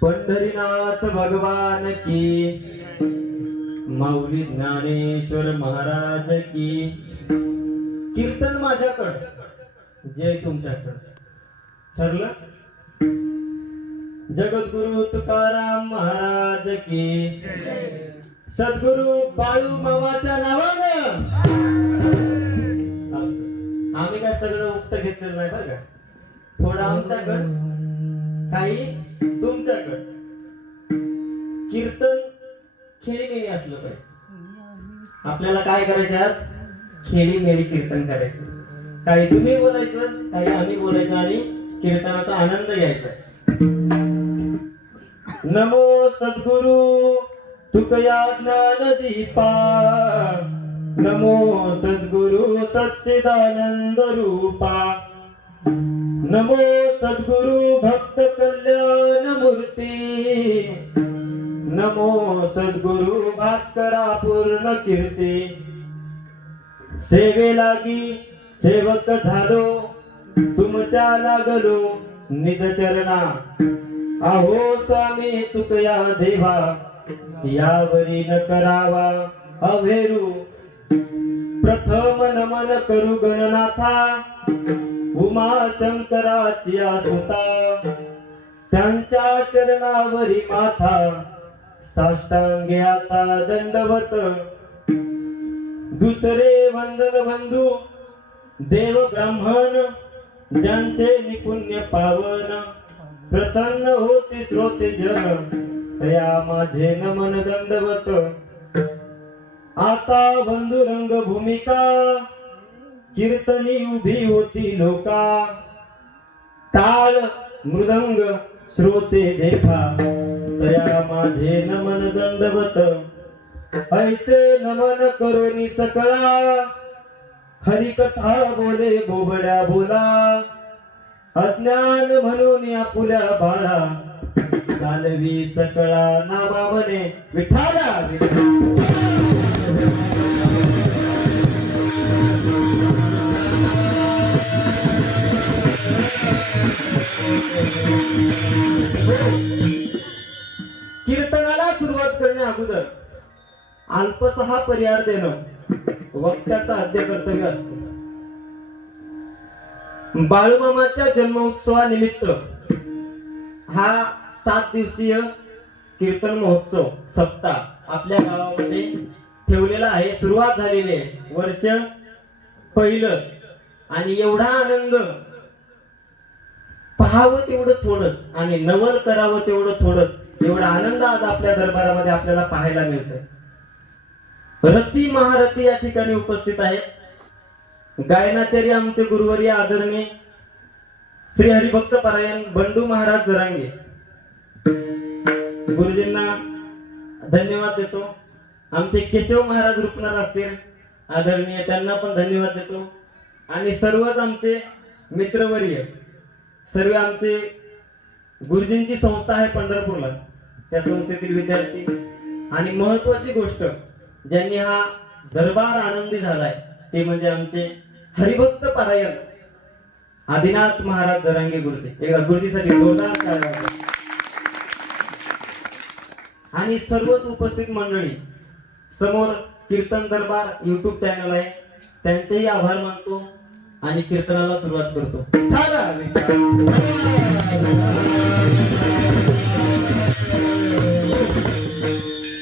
पंढरीनाथ भगवान की, माऊली ज्ञानेश्वर महाराज की. कीर्तन माझ्याकडं, जय तुमच्याकडं. ठरलं? जगद्गुरु तुकाराम महाराज की, सद्गुरु बाळू मामाच्या नावानं. आम्ही काय सगळं उक्त घेतलेलं नाही बरं का. थोडं आमच्याकडं, काही तुमच्याकडं. कीर्तन खेळीमेळी असलं पाहिजे. आपल्याला काय करायचं आज? खेळीमेळी कीर्तन करायचं. काही तुम्ही बोलायचं, काही आम्ही बोलायचं आणि कीर्तनाचा आनंद घ्यायचा. नमो सद्गुरु तुकया ज्ञान दीपा, नमो सद्गुरु सच्चिदानंद रूपा, नमो सद्गुरु भक्त कल्याण मूर्ती, नमो सद्गुरु भास्करा पूर्ण कीर्ती. सेवे लागी सेवक झालो, तुमच्या लागलो निज चरणा. अहो स्वामी तुकया देवा, यावरी न करावा अभेरू. प्रथम नमन करू गणनाथा, उमा शंकराची सुता. त्यांच्या चरणावरी माथा, साष्टांगे आता दंडवत. दुसरे वंदन बंधू देव ब्राह्मण, ज्यांचे निपुण्य पावन. प्रसन्न होते श्रोते जन, तया माझे नमन दंडवत. आता बंधू रंग भूमिका, कीर्तनी उभी होती लोका. टाळ मृदंग श्रोते देखा, तया माझे नमन दंडवत. ऐसे नमन करोनी सकळा, हरिकथा बोले बोबड्या बोला. अज्ञान म्हणून आपुल्या बाळा, चालवी सकळा नामा म्हणे विठाला. कीर्तनाला सुरुवात करण्या अगोदर अल्पसहा परिहार देणं वक्त्याचं आद्य कर्तव्य असतं. बाळूमामाच्या जन्मोत्सवानिमित्त हा 7 दिवसीय कीर्तन महोत्सव सप्ताह आपल्या गावामध्ये ठेवलेला आहे. सुरुवात झालेली आहे, वर्ष पहिलं. आणि एवढा आनंद, पाहावं तेवढं थोडंच आणि नवल करावं तेवढं थोडंच, एवढा आनंद आज आपल्या दरबारामध्ये आपल्याला पाहायला मिळतोय. रती महारथी या ठिकाणी उपस्थित आहेत. गायनाचार्य आमचे गुरुवर्य आदरणीय श्री हरिभक्त पारायण बंडू महाराज जरांगे, गुरुजींना धन्यवाद देतो. आमचे केशव महाराज रुपनार असतील आदरणीय, त्यांना पण धन्यवाद देतो. आणि सर्वच आमचे मित्रवर्य, सर्व आमचे गुरुजींची संस्था आहे पंढरपूरला, त्या संस्थेतील विद्यार्थी. आणि महत्वाची गोष्ट, ज्यांनी हा दरबार आनंदी झालाय ते म्हणजे आमचे हरिभक्त पारायण आदिनाथ महाराज जरांगे गुरुजी. एकदा गुरुजीसाठी जोरदार टाळ्या. आणि सर्वच उपस्थित मंडळी, समोर कीर्तन दरबार YouTube चॅनल आहे, त्यांचेही आभार मानतो आणि कीर्तनाला सुरुवात करतो.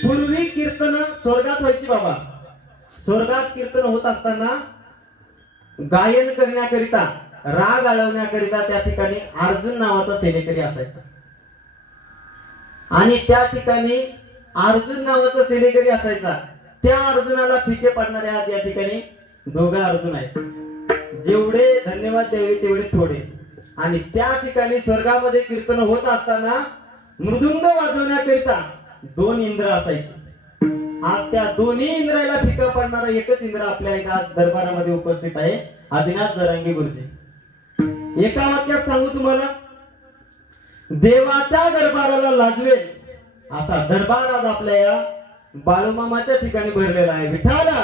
पूर्वी कीर्तन स्वर्गात व्हायची बाबा, स्वर्गात कीर्तन होत असताना गायन करण्याकरिता, राग आळवण्याकरिता त्या ठिकाणी अर्जुन नावाचा सेनेकरी असायचा. आणि त्या ठिकाणी अर्जुन नावाचा सेनेकरी असायचा. त्या अर्जुनाला फिके पडणारे आज या ठिकाणी दोघं अर्जुन आहेत. जेवढे धन्यवाद द्यावे तेवढे थोडे. आणि त्या ठिकाणी स्वर्गामध्ये कीर्तन होत असताना मृदुंग वाजवण्याकरिता 2 इंद्र असायचे. आज त्या दोन्ही इंद्राला फिका पडणारा एकच इंद्र आपल्या इथं आज दरबारामध्ये उपस्थित आहे, आदिनाथ जरांगे गुरुजी. एका वाक्यात सांगू तुम्हाला, देवाच्या दरबाराला लाजवेल असा दरबार आज आपल्या या बाळूमामाच्या ठिकाणी भरलेला आहे. विठाला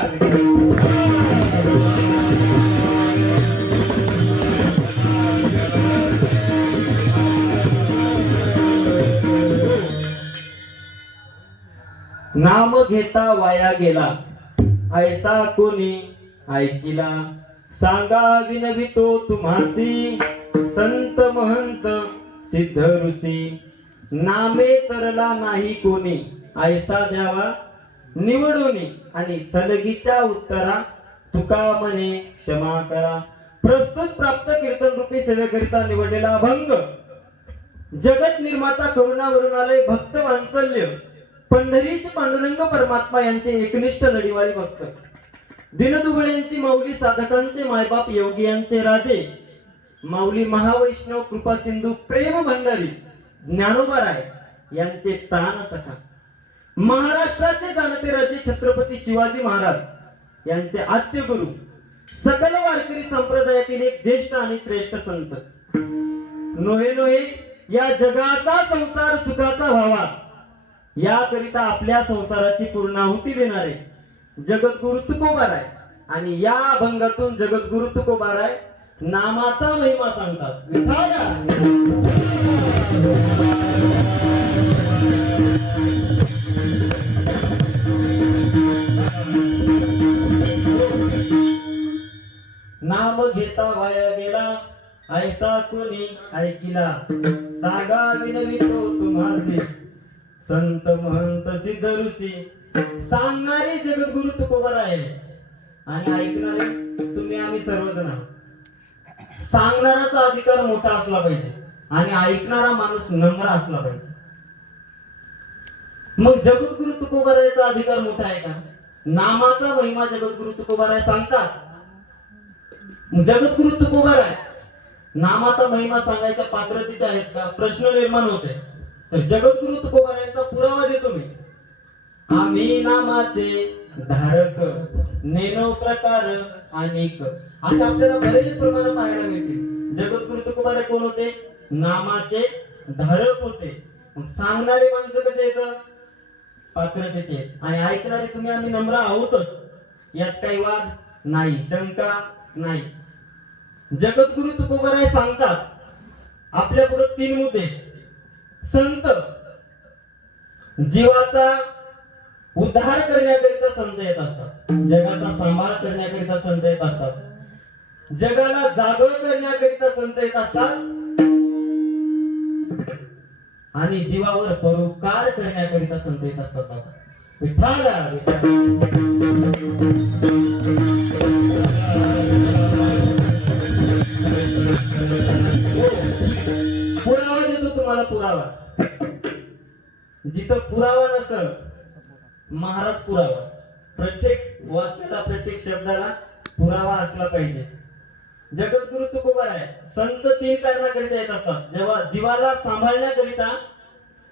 नाम घेता वाया गेला, ऐसा कोणी ऐकिला. सांगा विनवितो तुम्हासी, संत महंत सिद्ध ऋषी. नामे तरला नाही कोणी, ऐसा द्यावा निवडूनी. आणि सलगीच्या उत्तरा तुका म्हणे क्षमा करा. प्रस्तुत प्राप्त कीर्तन रूपी सेवेकरिता निवडलेला अभंग जगत निर्माता करुणावरून आले भक्त वात्सल्य पंढरीचे पांडुरंग परमात्मा यांचे एकनिष्ठ लढीवाळी भक्त, दिनदुबळ्यांची माऊली, साधकांचे मायबाप, योगियांचे राजे, माऊली महावैष्णव कृपा सिंधू प्रेम भंडारी ज्ञानोबाराय यांचे प्राण सखा, महाराष्ट्राचे जाणते राजे छत्रपती शिवाजी महाराज यांचे आद्य गुरु, सकल वारकरी संप्रदायातील एक ज्येष्ठ आणि श्रेष्ठ संत. नोहे नोहे या जगाचा संसार सुखाचा व्हावा याकरिता आपल्या संसाराची पूर्णाहुती देणारे जगद्गुरु तुकोबाराय. आणि या अभंगातून जगद्गुरु तुकोबाराय नामाचा महिमा सांगतात. नाम घेता वाया गेला, ऐसा कोणी ऐकिला. सांगा विनवितो तुम्हासी, संत महंत सिद्ध ऋषी. सांगणारे जगद्गुरु तुकोबाराय आणि ऐकणारे तुम्ही आम्ही सर्वजण आहोत. सांगणाराचा अधिकार मोठा असला पाहिजे आणि ऐकणारा माणूस नम्र असला पाहिजे. मग जगद्गुरु तुकोबारायचा अधिकार मोठा आहे का? नामाचा महिमा जगद्गुरु तुकोबाराय सांगतात. जगद्गुरु तुकोबाराय नामाचा महिमा सांगायच्या पात्रतेचे आहेत का? प्रश्न निर्माण होते. तर जगद्गुरु तुकोबारायांचा पुरावा देतो मी. आम्ही नामाचे धारक, नेनो प्रकार अनेक, असे आपल्याला बरेच प्रमाण पाहायला मिळतील. जगद्गुरु तुकोबाराय कोण होते? नामाचे धारक होते. मग सांगणारे माणसं कसे येतं? पात्रतेचे. आणि ऐकणारे तुम्ही आम्ही नम्र आहोतच, यात काही वाद नाही, शंका नाही. जगद्गुरु तुकोबाराय सांगतात आपल्या पुढे 3 मुद्दे. संत जीवाचा उद्धार करण्याकरिता संत येत असतात, जगाचा सांभाळ करण्याकरिता संत येत असतात, जगाला जागृत करण्याकरिता संत येत असतात, आणि जीवावर परोपकार करण्याकरिता संत येत असतात. पुरावा देतो तुम्हाला. पुरावा जिथं पुरावा नसल, महाराज पुरावा. प्रत्येक वाक्याला, प्रत्येक शब्दाला पुरावा असला पाहिजे. जगद्गुरु तुकोबाराय संत 3 कारणाकरिता येत असतात. जेव्हा जीवाला सांभाळण्याकरिता,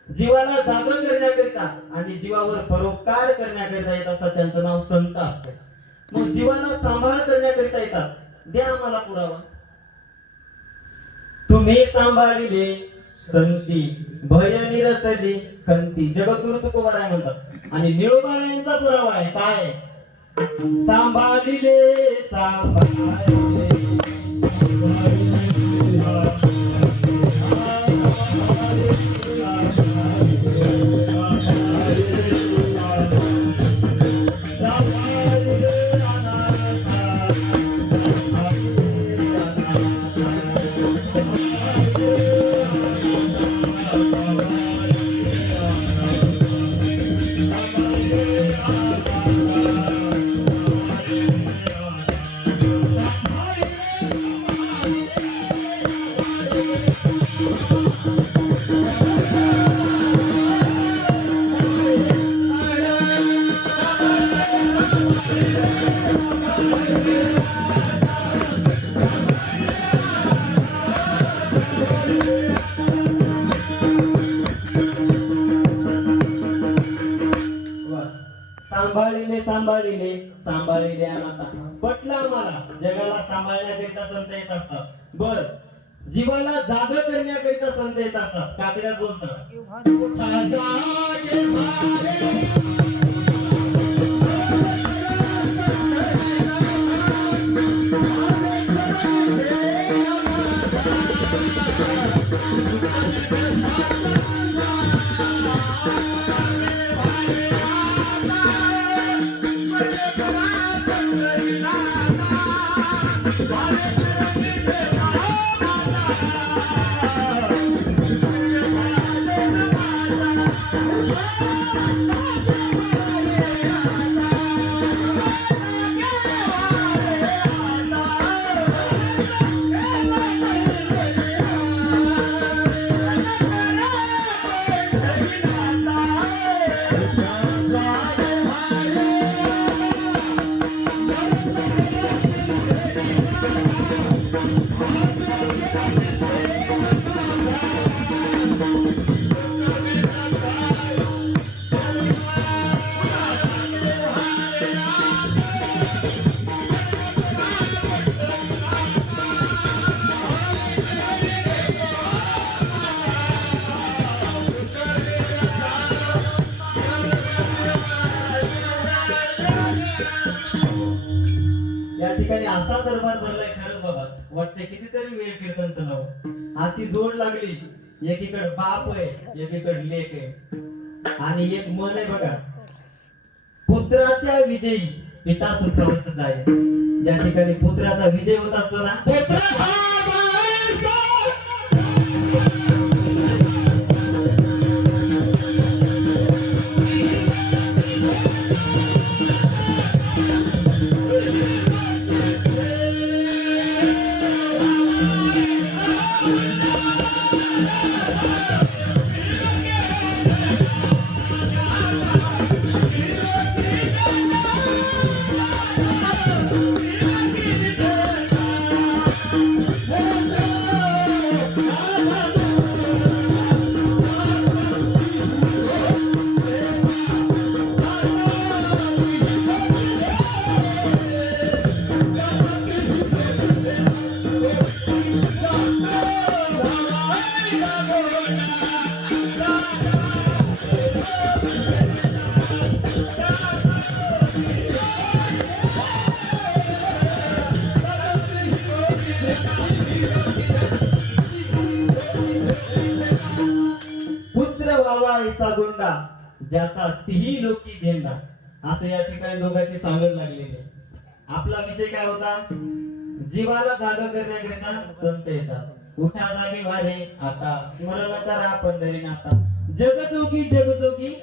जीवाला जागर करण्याकरिता आणि जीवावर परोपकार करण्याकरिता येत असतात. त्यांचं नाव संत असतं. मग जीवाला सांभाळ करण्याकरिता येतात. द्या आम्हाला पुरावा. तुम्ही सांभाळिले संती, भय निरसली खंती. जगद्गुरु तुकोबाराय म्हणतात. आणि निळोबाळ्यांचा पुरावा आहे काय? सांभाळिले सांभाळिले सांभाळिले सांभाळिले सांभाळिले अनाथा. पटलं आम्हाला, जगाला सांभाळण्याकरिता संत येत असतात. बर, जीवाला जागा करण्याकरिता संत येत असतात. काकड्यात बोलतात उठा जागे भारे. या ठिकाणी असा दरबार भरलाय खरंच बाबा, वाटते कितीतरी वेळ कीर्तन चालावं. अशी जोड लागली, एकीकडे बाप आहे, एकीकडे लेक आहे, आणि एक मन आहे बघा, पुत्राच्या विजयी पिता सुखावत जाय. ज्या ठिकाणी पुत्राचा विजय होत असतो ना, पुत्र व्हावा ऐसा गुंडा, ज्याचा तिही लोकी झेंडा. असं या ठिकाणी दोघांची सांगड लागलेली. आपला विषय काय होता, जीवाला जागा करण्याकरिता संत येतात. उठा जागे वारे आता, स्मरण करा पंढरीनाथा. जगजोगी जगजोगी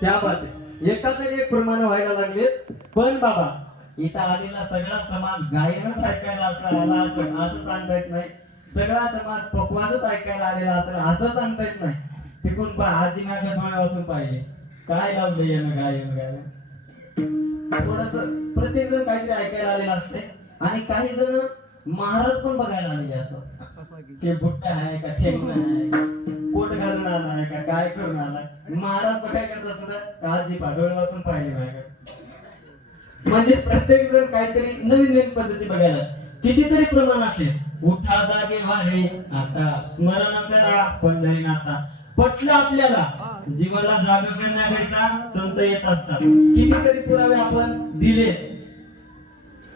त्या बात एकाच एक प्रमाण व्हायला लागले. पण बाबा इथं आलेला सगळा समाज गायनच ऐकायला आला असं सांगता येत नाही. सगळा समाज पकवानच ऐकायला आलेला असेल असं सांगता येत नाही. तिकून पा आजी माझ्या डोळ्यापासून पाहिजे काय लावलं यानं गायन. थोडस प्रत्येक जण काहीतरी ऐकायला आलेला असते आणि काही जण महाराज पण बघायला आलेले असतात. ते बुट्टा आहे का ठेंगणं आहे, कोट घालून आला आहे का काय करून आला. महाराज बघाय करत असत आजी डोळ्यापासून पाहिजे माझ्याकडे. म्हणजे प्रत्येक जण काहीतरी नवीन नवीन पद्धती बघायला. कितीतरी प्रमाण असेल. उठा जागे वारे आता स्मरण करा पंढरीनाथा. पटलं आपल्याला जीवाला जागा करण्याकरिता संत येत असतात. कितीतरी पुरावे आपण दिले.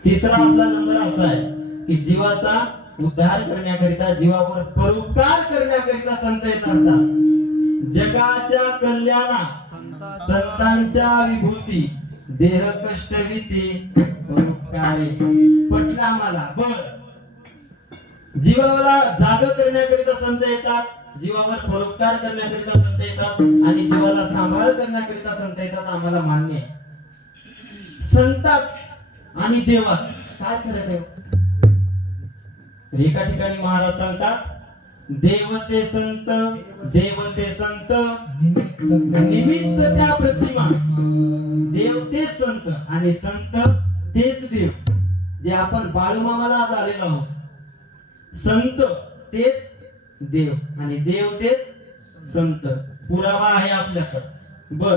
तिसरा आपला नंबर असा आहे की जीवाचा उद्धार करण्याकरिता जीवावर परोपकार करण्याकरिता संत येत असतात. जगाच्या कल्याणा संतांच्या विभूती देह कष्ट विते परोपकारे. पटलं आम्हाला. बर जीवाला जाग करण्याकरिता संत येतात, जीवावर परोपकार करण्याकरिता संत येतात आणि जीवाला सांभाळ करण्याकरिता संत येतात. आम्हाला मान्य आहे. संतात आणि देवात काय फरक आहे? एका ठिकाणी महाराज सांगतात देव ते संत निमित्त त्या प्रतिमा. देव तेच संत आणि संत तेच देव. जे आपण बाळूमामाला आज आलेलो आहोत. संत तेच देव आणि देव तेच संत. पुरावा आहे आपल्याकडे. बर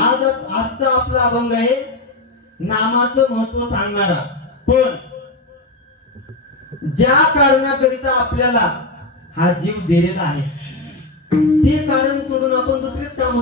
आजचा आपला अभंग आहे नामाचं महत्व सांगणारा. पण ज्या कारणाकरिता आपल्याला हा जीव दिलेला आहे ते कारण सोडून आपण दुसरेच काम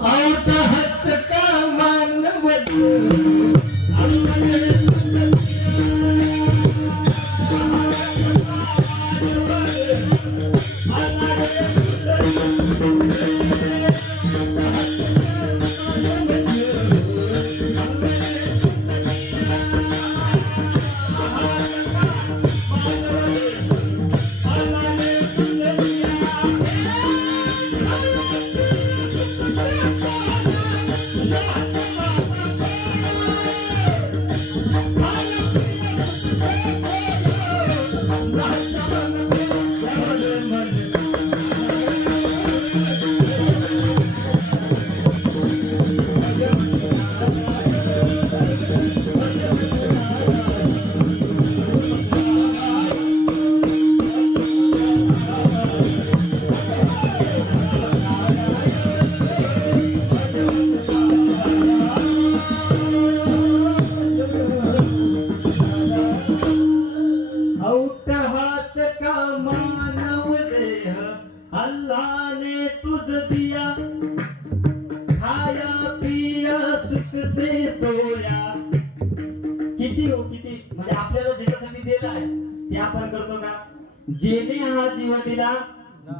जेने हा जीव दिला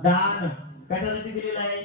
दान कशासाठी दिलेला आहे?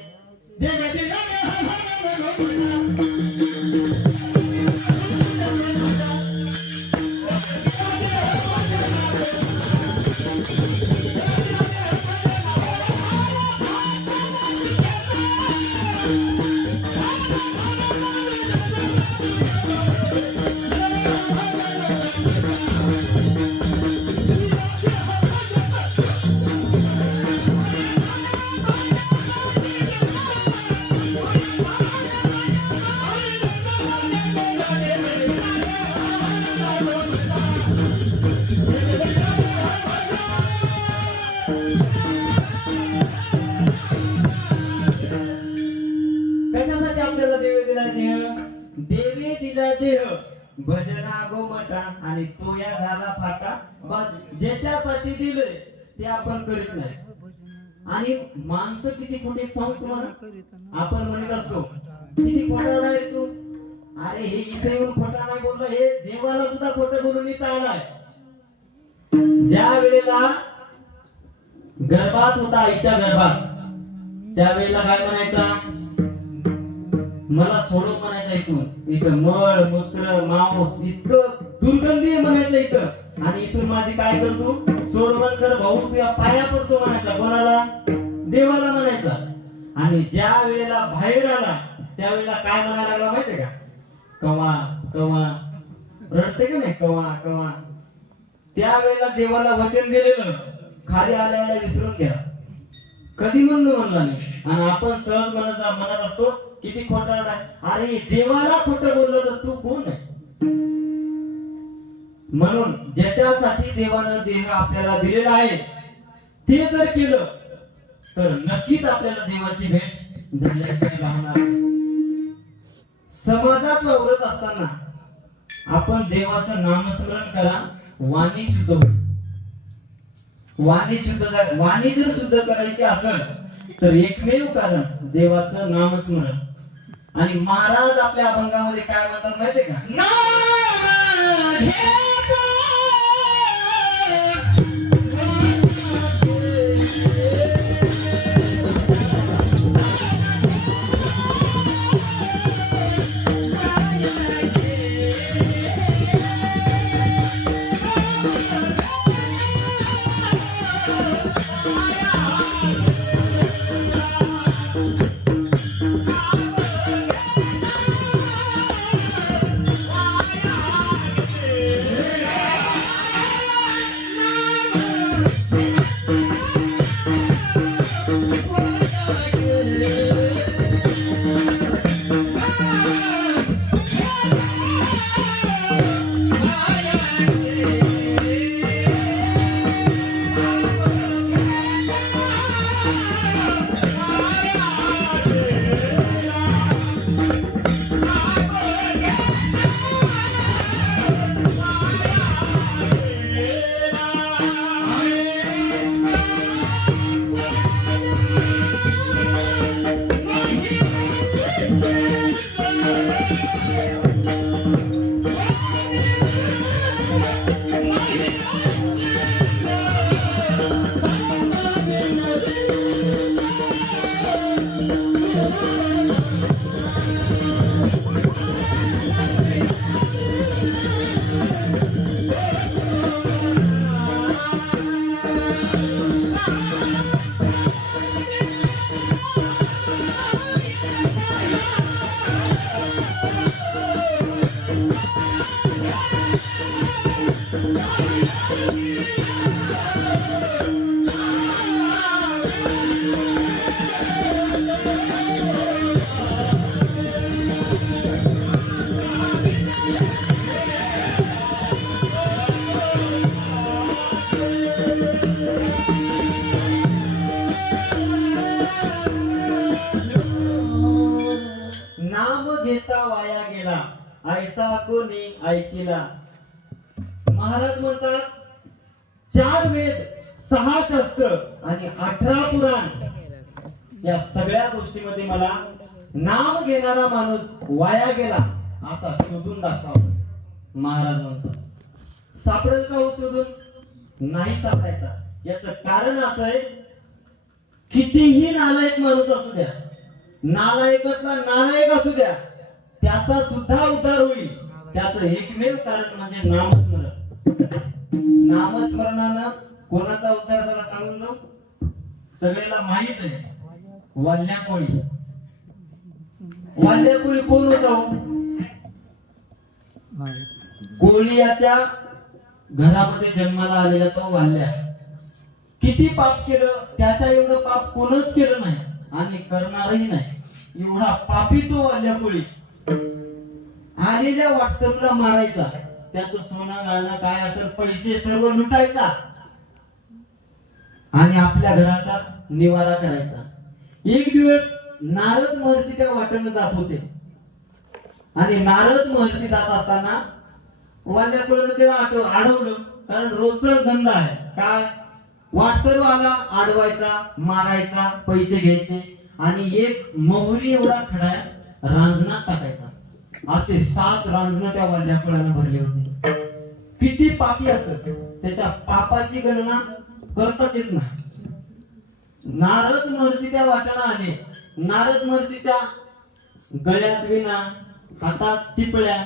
कशासाठी आपल्याला देव दिला देह? देवे दिला देह भजना गोमटा आणि तो या झाला फाटा. ज्याच्यासाठी दिले ते आपण करीत नाही. आणि माणसं किती खोटे सांगू तुम्हाला. आपण म्हणत असतो किती खोटा आहे तू. अरे हे इथे येऊन खोटा नाही बोलला, हे देवाला सुद्धा खोटं बोलून इथं आलाय. ज्या वेळेला गर्भात होता आईच्या गर्भात त्यावेळेला काय म्हणायचा? मला सोडून म्हणायचं इथून. इथं मळ मूत्र मांस इतकं दुर्गंधी म्हणायचं इथं. आणि इथून माझी काय करतो? सोडवण कर भाऊ, तुझ्या पाया पडतो म्हणायचा. कोणाला? देवाला म्हणायचा. आणि ज्या वेळेला बाहेर आला त्यावेळेला काय म्हणायला लागला माहितीये का? कवा कवा रडते का नाही कवा कवा. त्यावेळेला देवाला वचन दिलेलं खाली आल्याला विसरून घ्या, कधी म्हणला नाही. आणि आपण सहज म्हणत असतो किती खोटा आहे. अरे देवाला खोटं बोललं तर तू कोण आहे. म्हणून ज्याच्यासाठी देवानं देह आपल्याला दिलेला आहे ते जर केलं तर नक्कीच आपल्याला देवाची भेट झाल्याशिवाय राहणार. समाजात वावरत असताना आपण देवाचं नामस्मरण करा, वाणी शुद्ध होईल. वाणी जर शुद्ध करायची असेल तर एकमेव कारण देवाचं नामस्मरण. आणि महाराज आपल्या अभंगामध्ये काय म्हणतात माहितीये का? नाम घेतो वाया गेला ऐसा कोणी ऐकिला. महाराज म्हणतात 4 वेद 6 शस्त्र आणि 18 पुराण या सगळ्या गोष्टीमध्ये मला नाम घेणारा माणूस वाया गेला असा शोधून दाखवा. महाराज म्हणतात सापडेल का हो शोधून? नाही सापडायचा. याचं कारण असं आहे कितीही नालायक माणूस असू द्या, नालायकातला नालायक असू द्या, त्याचा सुद्धा उद्धार होईल. त्याचं एकमेव कारण म्हणजे नामस्मरण. नामस्मरणानं कोणाचा उद्धार झाला सांगून जाऊ. सगळ्याला माहित आहे वल्ल्याकोळी. वल्ल्याकोळी कोण होता? कोळी याच्या घरामध्ये जन्माला आलेला तो वाल्या. किती पाप केलं त्याच्या एवढं पाप कोणच केलं नाही आणि करणारही नाही. एवढा पापी तो वाल्याकोळी. आलेल्या व्हॉट्सअपला मारायचा, त्याचं सोनं नाणं काय असेल पैसे सर्व लुटायचा आणि आपल्या घराचा निवारा करायचा. एक दिवस नारद महर्षी त्या वाटेने जात होते आणि नारद महर्षी जात असताना वाल्याकडे त्याला अडवलं. कारण रोजचाच धंदा आहे काय, व्हॉट्सअप आला अडवायचा, मारायचा, पैसे घ्यायचे आणि एक मोहरी एवढा खडा रांजणात टाकायचा. असे 7 रांजण त्या वाल्याकुळाला भरले होते. किती पापी असत त्याच्या पापाची गणना करताच येत नाही. नारद महर्षी त्या वाटाला आले. नारद महर्षीच्या गळ्यात विणा, हातात चिपळ्या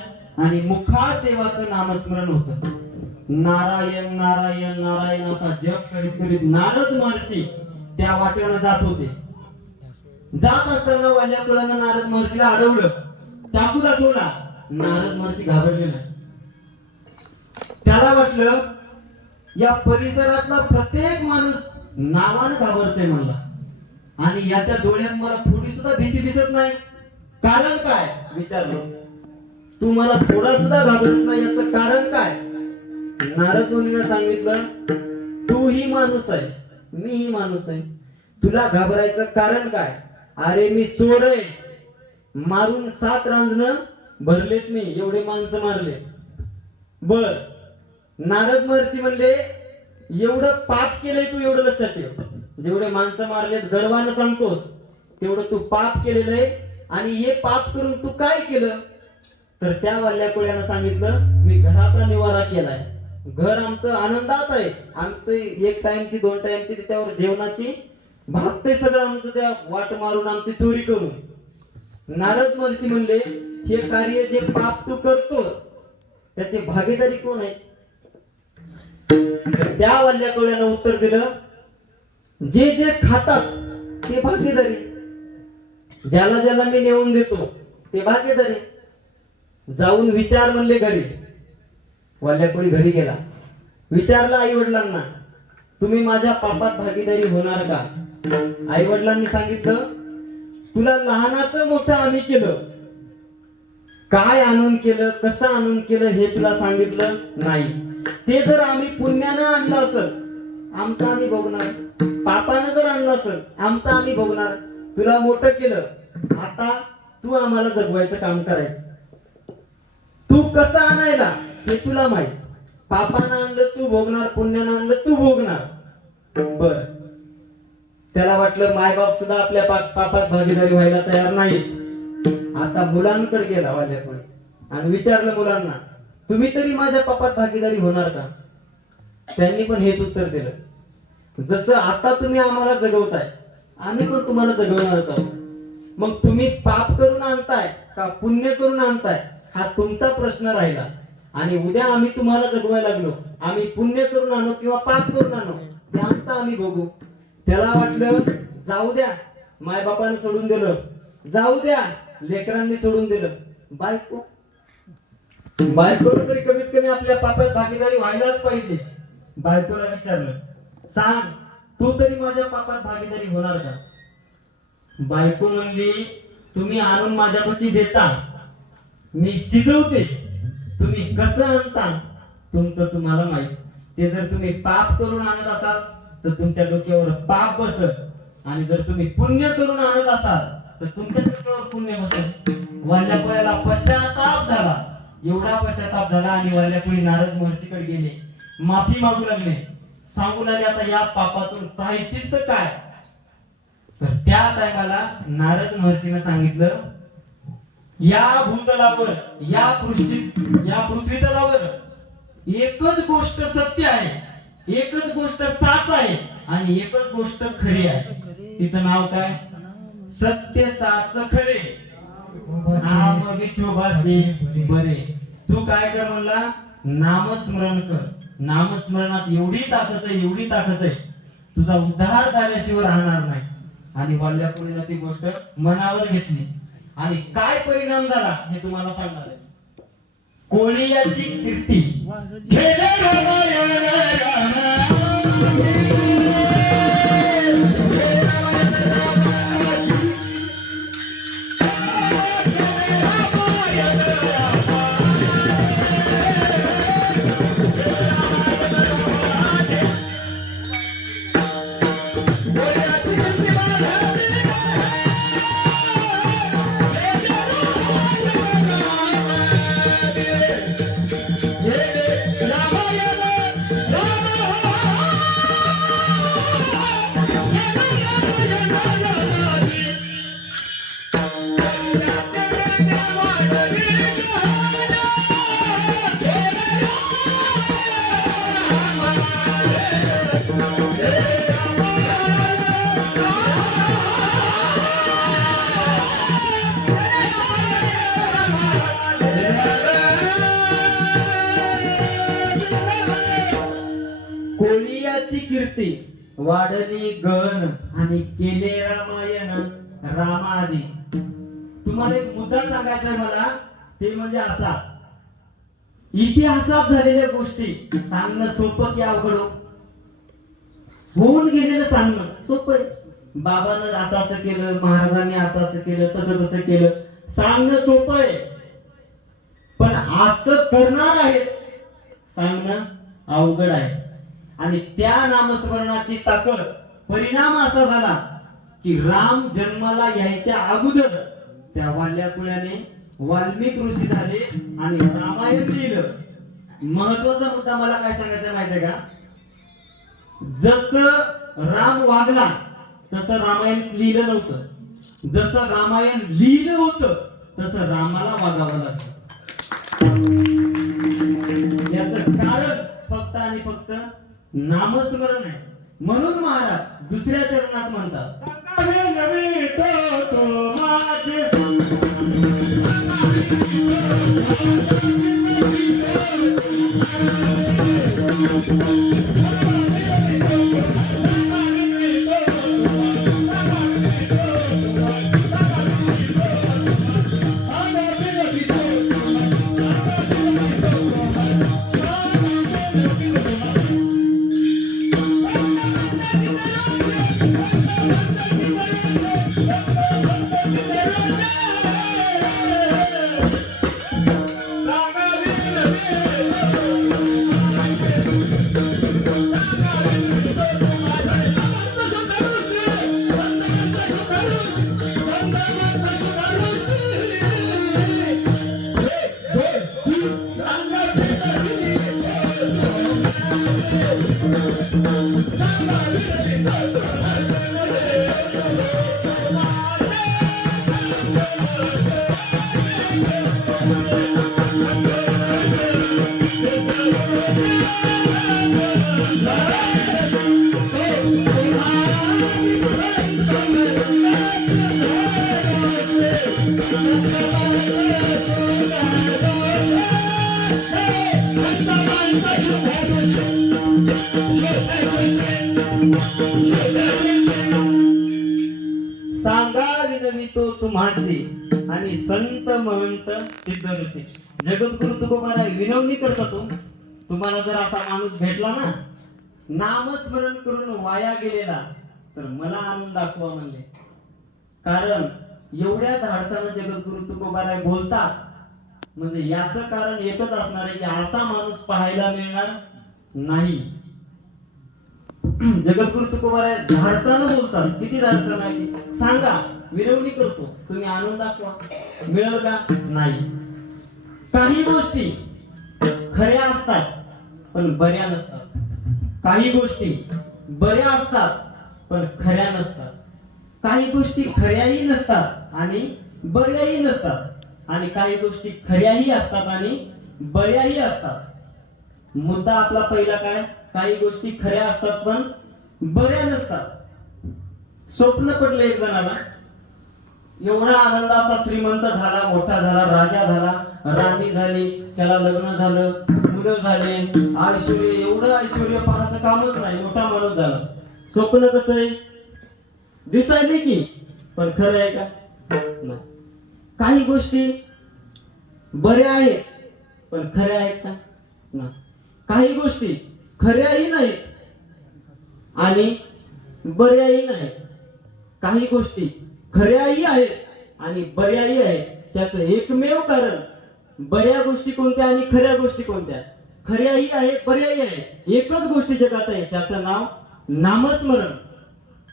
आणि मुखात देवाचं नामस्मरण होतं. नारायण नारायण नारायण असा जप करीत करीत नारद महर्षी त्या वाटेवर जात होते. जात असताना वाल्याकुळानं नारद महर्षीला अडवलं, चाकू दाखवला. नारद महर्षी घाबरले नाही. वाटलं या परिसरातला प्रत्येक माणूस नावानं घाबरते मला, आणि याच्या डोळ्यात मला थोडी सुद्धा भीती दिसत नाही. कारण काय विचारलं, तू मला थोडा सुद्धा घाबरत नाही, याचं कारण काय? नारद मुनीने सांगितलं, तू ही माणूस आहे, मी ही माणूस आहे, तुला घाबरायचं कारण काय? अरे मी चोर आहे, मारून 7 रांजणं भरलेत मी, एवढे माणसं मारले. बर, नारद महर्षी म्हणले, एवढं पाप केलंय तू, एवढं लक्षात ठेव. जेवढे माणसं मारलेत गर्वानं सांगतोस, तेवढं तू पाप केलेलं आहे. आणि हे पाप करून तू काय केलं? तर त्या वल्ल्याकोळ्यानं सांगितलं, मी घराचा निवारा केलाय, घर आमचं आनंदात आहे, आमचं 1 टाइमची 2 टाइमची त्याच्यावर जेवणाची भागते सगळं आमचं, त्या वाट मारून आमची चोरी करून. नारद महर्षी म्हणले, हे कार्य जे पाप तू करतोस त्याचे भागीदारी कोण आहे? त्या वल्ल्याकोळ्यानं उत्तर दिलं, जे जे खातात ते भागीदारी, ज्याला ज्याला मी नेऊन देतो ते भागीदारी. जाऊन विचार म्हणले घरी. वल्ल्याकोळी घरी गेला, विचारलं आई वडिलांना, तुम्ही माझ्या पापात भागीदारी होणार का? आई वडिलांनी सांगितलं, तुला लहानाचं मोठं आम्ही केलं, काय आणून केलं, कसं आणून केलं हे तुला सांगितलं नाही. ते जर आम्ही पुण्यानं आणलं असेल आमचं आम्ही भोगणार, पापानं जर आणलं असेल आमचं आम्ही भोगणार. तुला मोठं केलं, आता तू आम्हाला जगवायचं काम करायचं. तू कसं आणायला हे तुला माहित, पापानं आणलं तू भोगणार, पुण्यानं आणलं तू भोगणार. बर, त्याला वाटलं मायबाप सुद्धा आपल्या पापात भागीदारी व्हायला तयार नाही. आता मुलांकडे गेला वाल्याकडे आणि विचारलं मुलांना, तुम्ही तरी माझ्या पापात भागीदारी होणार का? त्यांनी पण हेच उत्तर दिलं, जसं आता तुम्ही आम्हाला जगवताय आम्ही पण तुम्हाला जगवणार आहोत. मग तुम्ही पाप करून आणताय का पुण्य करून आणताय हा तुमचा प्रश्न राहिला. आणि उद्या आम्ही तुम्हाला जगवायला लागलो, आम्ही पुण्य करून आणू किंवा पाप करून आणू ते आमचं आम्ही बघू. त्याला वाटलं, जाऊ द्या, मायबापाने सोडून दिलं, जाऊ द्या, लेकरांनी सोडून दिलं, बायकोला तरी कमीत कमी आपल्या पापात भागीदारी व्हायलाच पाहिजे. बायकोला विचारलं, सांग तू तरी माझ्या पापात भागीदारी होणार का? बायको म्हणली, तुम्ही आणून माझ्यापाशी देता, मी शिजवते, तुम्ही कसं आणता तुमचं तुम्हाला माहित. ते जर तुम्ही पाप करून आणत असाल तर तुमच्या डोक्यावर पाप बसत, आणि जर तुम्ही पुण्य करून आणत असाल तर तुमच्या डोक्यावर पुण्य बसत. वल्ल्याकोळ्याला पश्चाताप झाला, एवढा पश्चाताप झाला, आणि वल्ल्याकोळी नारद महर्षीकडे गेले, माफी मागू लागले, सांगू लागले, आता या पापातून प्रायश्चित्त काय? तर त्या टायमाला नारद महर्षीने सांगितलं, या भूतलावर, या पृथ्वी तलावर एकच गोष्ट सत्य आहे, एकच गोष्ट साच आहे, आणि एकच गोष्ट खरी आहे. तिचं नाव काय? सत्य साच खरे, नाम विठोबाचे बरे. तू काय कर म्हणला? नामस्मरण कर. नामस्मरणात एवढी ताकद आहे, एवढी ताकद आहे, तुझा उद्धार झाल्याशिवाय राहणार नाही. आणि वल्ल्याकोळीनं ती गोष्ट मनावर घेतली, आणि काय परिणाम झाला हे तुम्हाला सांगणार आहे. कोळी याची कीर्ती कोळियाची कीर्ती वाढली गण, आणि केले रामायण रामादी. तुम्हाला एक मुद्दा सांगायचा आहे मला, ते म्हणजे असा, इतिहासात झालेल्या गोष्टी सांगणं सोपं की अवघड हो? होऊन गेलेलं सांगणं सोपं आहे. बाबांनी असं असं केलं, महाराजांनी असं असं केलं, तसं तसं केलं, सांगणं सोपं आहे. पण असं करणार आहे सांगणं अवघड आहे. आणि त्या नामस्मरणाची ताकद परिणाम असा झाला की राम जन्माला यायच्या अगोदर त्या वाल्याकुळ्याने वाल्मिक ऋषी झाले आणि रामायण लिहिलं. महत्वाचा मुद्दा मला काय सांगायचा माहितीये का? जसं राम वागला तसं रामायण लिहिलं नव्हतं. जसं रामायण लिहिलं होतं तसं रामाला वागावं लागलं. याचं कारण फक्त आणि फक्त नामस्मरण आहे. म्हणून महाराज दुसऱ्या चरणात म्हणतात, सांगा विनवितो तुम्हासी आणि संत महंत सिद्ध ऋषी. जगद्गुरु तुकोबाराय विनवणी करतो. तुम्हाला जर असा माणूस भेटला ना नामस्मरण करून वाया गेलेला तर मला आणून दाखवा म्हणले. कारण एवढ्या धाडसानं जगद्गुरु तुकोबाराय बोलतात म्हणजे याचं कारण एकच असणार आहे की असा माणूस पाहायला मिळणार नाही. जगद्गुरु तुकोबाराय धाडसानं बोलतात. किती धाडसानं आहे? सांगा, विनवणी करतो, तुम्ही आणून दाखवा. मिळेल का? नाही. काही गोष्टी खऱ्या असतात पण बऱ्या नसतात. काही गोष्टी बऱ्या असतात पण खऱ्या नसतात. काही गोष्टी खऱ्याही नसतात आणि बऱ्याही नसतात. आणि काही गोष्टी खऱ्याही असतात आणि बऱ्याही असतात. मुद्दा आपला पहिला काय? काही गोष्टी खऱ्या असतात पण बऱ्या नसतात. स्वप्न पडलं एक जणाला, एवढा आनंद असा श्रीमंत झाला, मोठा झाला, राजा झाला, राणी झाली, त्याला लग्न झालं, मुलं झाले, ऐश्वर्य, एवढं ऐश्वर्य पाहायचं कामच नाही, मोठा माणूस झाला. स्वप्न कसं आहे? दिसायली की पण खरं आहे का? नाही. काही गोष्टी बऱ्या आहेत पण खऱ्या आहेत का? नाही. काही गोष्टी खऱ्याही नाहीत आणि बऱ्याही नाहीत. काही गोष्टी खऱ्याही आहेत आणि बऱ्याही आहेत. त्याचं एकमेव कारण बऱ्या गोष्टी कोणत्या आणि खऱ्या गोष्टी कोणत्या? खऱ्याही आहेत, बऱ्याही आहेत. एकच गोष्टी जगात आहे, त्याचं नाव नामस्मरण.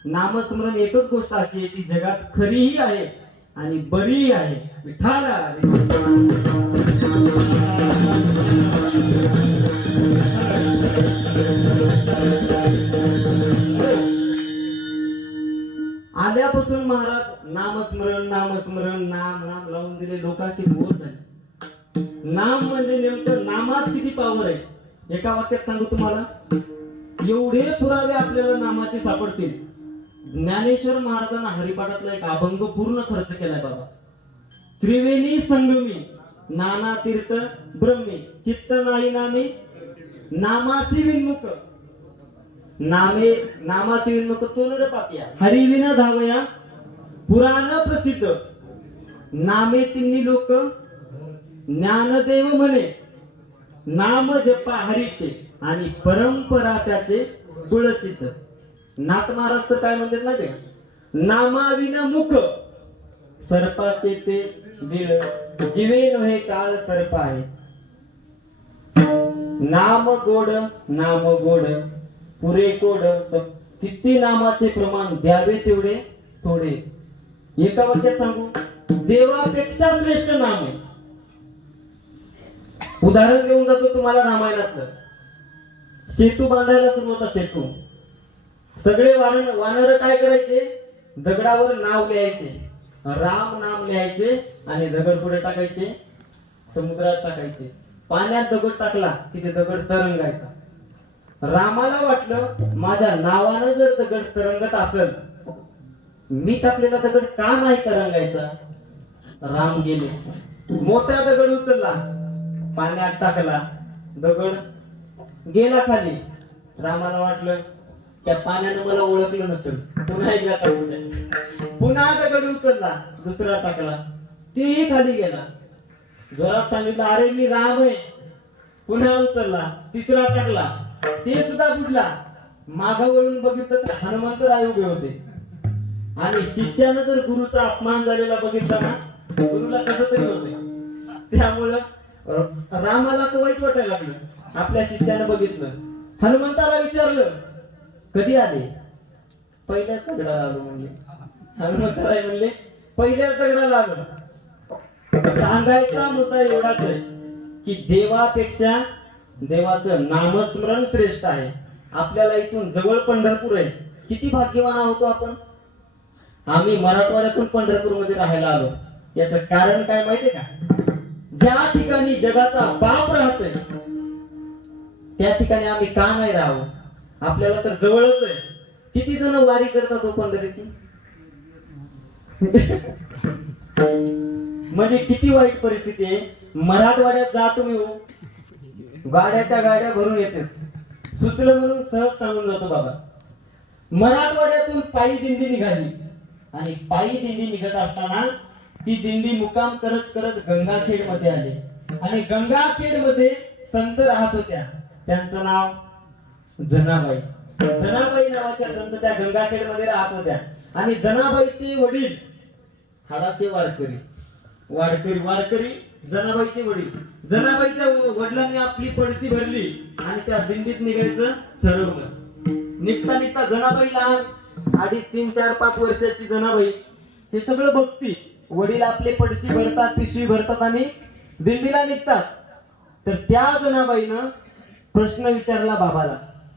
नामस्मरण एकच गोष्ट अशी आहे ती जगात खरीही आहे आणि बरीही आहे. विठाला आल्यापासून महाराज नामस्मरण नामस्मरण नाम नाम लावून दिले. लोकांशी बोर झाले. नाम म्हणजे नेमकं नामात किती पावर आहे? एका वाक्यात सांगू तुम्हाला, एवढे पुरावे आपल्याला नामाचे सापडतील. ज्ञानेश्वर महाराजांना हरिपाठातला एक अभंग पूर्ण खर्च केलाय बाबा. त्रिवेणी संगमी नाना तीर्थ ब्रह्मी चित्त नाही नामे नामासी विन्मुख. नामे नामासी विन्मुख तोनर पापिया हरिविना धावया पुराण प्रसिद्ध. नामे तिन्ही लोक ज्ञानदेव म्हणे नाम जपा हरीचे आणि परंपरा त्याचे तुळसित. नाथ महाराज तर काय म्हणतात ना ते, नामाविन मुख सर्पाचे ते बिळ, जीवे नव्हे काळ सर्प आहे. नाम गोड पुरे कोड, किती नामाचे प्रमाण द्यावे तेवढे थोडे. एका वाक्यात सांगू, देवापेक्षा श्रेष्ठ नाम आहे. उदाहरण देऊन जातो तुम्हाला रामायणातलं. सेतू बांधायला सुरू होता सेतू. सगळे वानर काय करायचे, दगडावर नाव लिहायचे, राम नाम लिहायचे आणि दगड पुढे टाकायचे, समुद्रात टाकायचे. पाण्यात दगड टाकला की ते दगड तरंगायचा. रामाला वाटलं माझ्या नावानं जर दगड तरंगत असेल, मी टाकलेला दगड का नाही तरंगायचा. राम गेले, मोठा दगड उचलला, पाण्यात टाकला, दगड गेला खाली. रामाला वाटलं त्या पाण्यानं मला ओळखलं नसेल, पुन्हा एकदा टाकू द्या. पुन्हा दगड उचलला, दुसरा टाकला, तेही खाली गेला. जोरात सांगितलं अरे मी राम आहे. पुन्हा उचलला, तिसरा टाकला, ते सुद्धा बुडला. मागं वळून बघितलं तर हनुमंतराय उभे होते. आणि शिष्यानं जर गुरुचा अपमान झालेला बघितला ना, गुरुला कसं तरी होते. त्यामुळं रामाला असं वाईट वाटायला लागलं. आपल्या शिष्यानं बघितलं, हनुमंताला विचारलं कधी आले, पहिल्याच दगडाला आलो म्हणले. हनुमंतराय म्हणले पहिल्याच दगडाला आलो. सांगायचा मुद्दा एवढाच आहे की देवापेक्षा देवाचं नामस्मरण श्रेष्ठ आहे. आपल्याला इथून जवळ पंढरपूर आहे. किती भाग्यवान आहोत आपण. आम्ही मराठवाड्यातून पंढरपूर मध्ये राहायला आलो. याचं कारण काय माहितीये का, ज्या ठिकाणी जगाचा बाप राहतोय त्या ठिकाणी आम्ही का नाही राहावं. आपल्याला तर जवळच आहे. किती जण वारी करतात हो पंढरीची. म्हणजे किती वाईट परिस्थिती आहे. मराठवाड्यात जा तुम्ही हो, गाड्याच्या गाड्या भरून येते. सुचलं म्हणून सहज सांगून जातो बाबा. मराठवाड्यातून पायी दिंडी निघाली आणि पायी दिंडी निघत असताना ती दिंडी मुकाम करत करत गंगाखेड मध्ये आली. आणि गंगाखेड मध्ये संत राहत होत्या. त्यांचं नाव जनाबाई. जनाबाई नावाच्या संत त्या गंगाखेड मध्ये राहत होत्या. आणि जनाबाईचे वडील हाडाचे वारकरी जनाबाईचे वडील. जनाबाईच्या वडिलांनी आपली पडशी भरली आणि त्या दिंडीत निघायचं ठरवलं. निघता निघता जनाबाई लहान, 2.5, 3, 4, 5 वर्षाची जनाबाई, हे सगळं बघती. वडील आपले पडशी भरतात, पिशवी भरतात आणि दिंडीला निघतात. तर त्या जनाबाईनं प्रश्न विचारला बाबाला,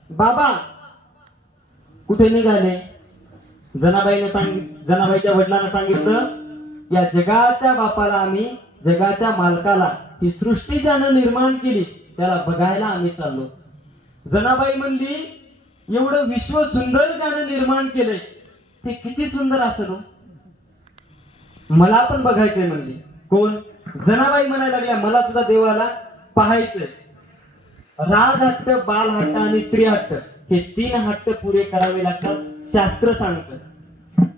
बाबा कुठे निघाले. जनाबाईच्या वडिलांना सांगितलं, या जगाच्या बापाला आम्ही, जगाच्या मालकाला, ही सृष्टी ज्यानं निर्माण केली त्याला बघायला आम्ही चाललो. जनाबाई म्हणली, एवढं विश्व सुंदर ज्यानं निर्माण केलंय ते किती सुंदर असेल हो. मला पण बघायचंय म्हणली. कोण. जनाबाई म्हणायला लागल्या, मला सुद्धा देवाला पाहायचंय. राजहट्ट, बालहट्ट आणि स्त्री हट्ट हे 3 हट्ट पुरे करावे लागतात, शास्त्र सांगतं.